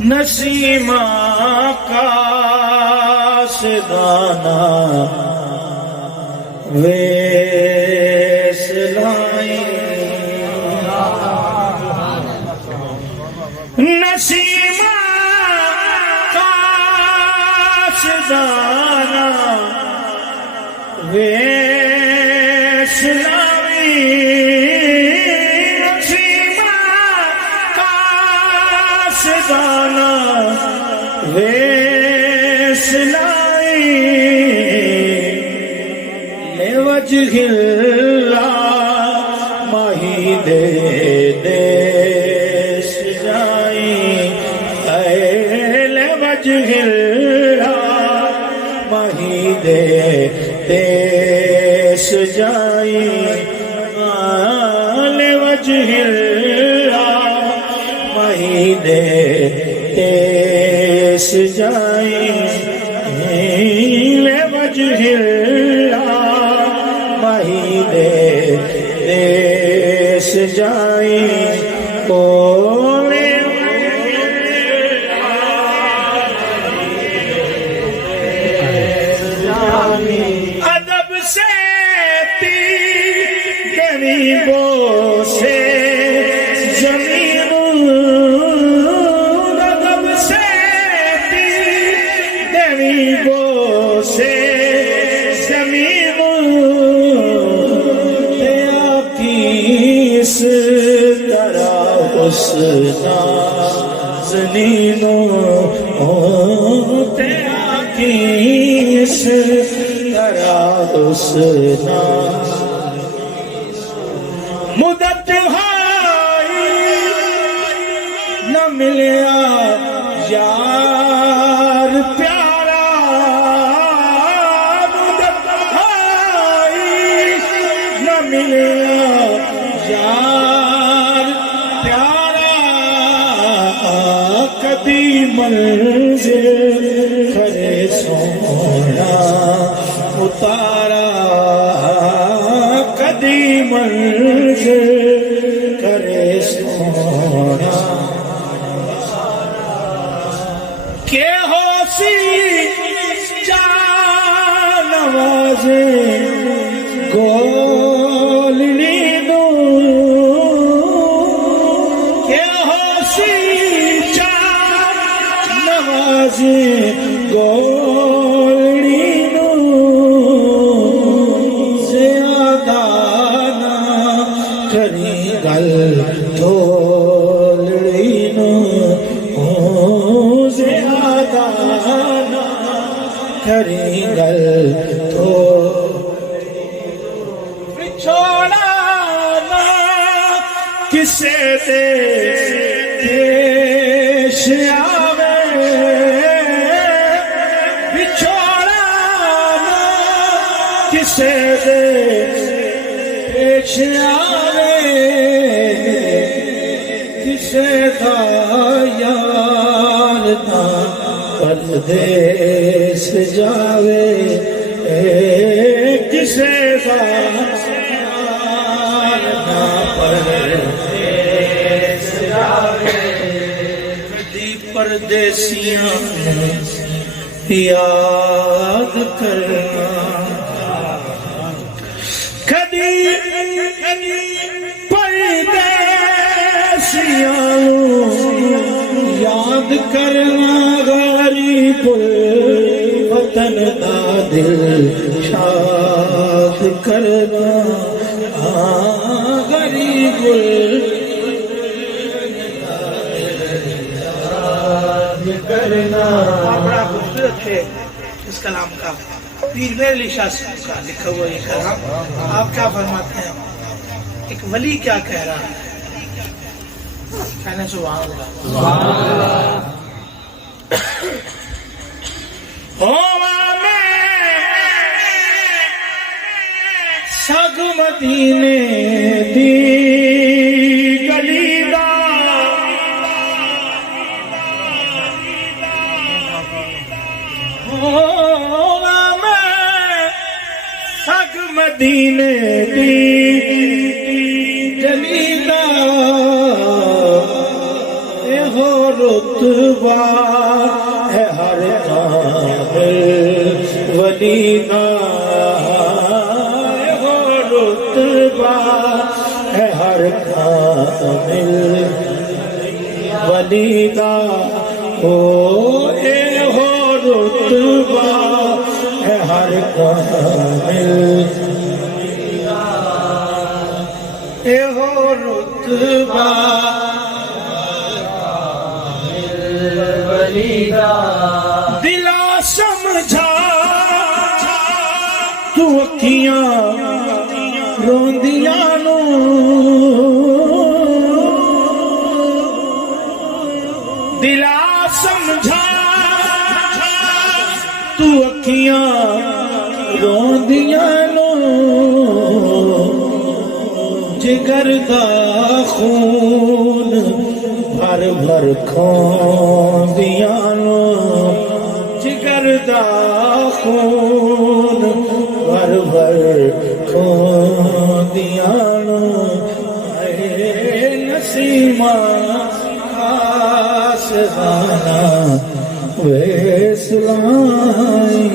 नसीमा का सिदाना वेस लाई, नसीमा का सिदाना वेस लाई, नसीमा का सिदाना वेस लाई, ले वजहिल्ला माही दे देश जाई, ले वजहिल्ला माही दे देश जाई, ले वजहिल्ला माही दे देश जाई, ले वजहिल्ला माही दे देश जाई, ओ ले अदब से गरीबों से जमीन, अदब से गरीबों से जमीन, इस तरह हुस्ना ज़नीनो तेरा किस तरह हुस्ना, मुदत हाई न मिलया यार प्यारा, मुदत हाई न मिलया यार प्यारा, कदी मंजिल करे सोना उतारा, कदी मंजिल करे सोना, के होसी जान नवाजे गोलनी दो, के होसी जान नवाजे गोलनी दो, ज्यादा ना करी गल ढोलड़ी नो, ज्यादा ना करी गल तो बिछोड़ा ना किसे दे पेश आवे, बिछोड़ा ना किसे दे पेश आवे, किसे दा यार ना परदेस जावे, किसे दा यार ना परदेस जावे, कदी परदेसियां याद करना, कदी परदेसियां याद करना, गरीब वतन दा दिल शाद करना, गरीब करना। बड़ा खूबसूरत है इस कलाम का, पीर मेर अली शाह साहब का लिखा हुआ ये कलाम। आप क्या फरमाते हैं, एक वली क्या कह रहा है, कहने सुभान अल्लाह। सग मदीने दी गली दा, सग मदीने दी गली दा, हो रुतबा है हर कामिल वली का, हो रुतबा है हर कामिल वली का, हो रुतबा है हर कामिल, हो रुतबा दिला समझा तू अखियां रोंदियां नू, दिला समझा तू अखियां रोंदियां नू, जिगर दा खून भर भर खोंदियां नू, जिगर दा खून भर भर खोंदियां नू, ऐ नसीमा खास खाना वे सुलाई।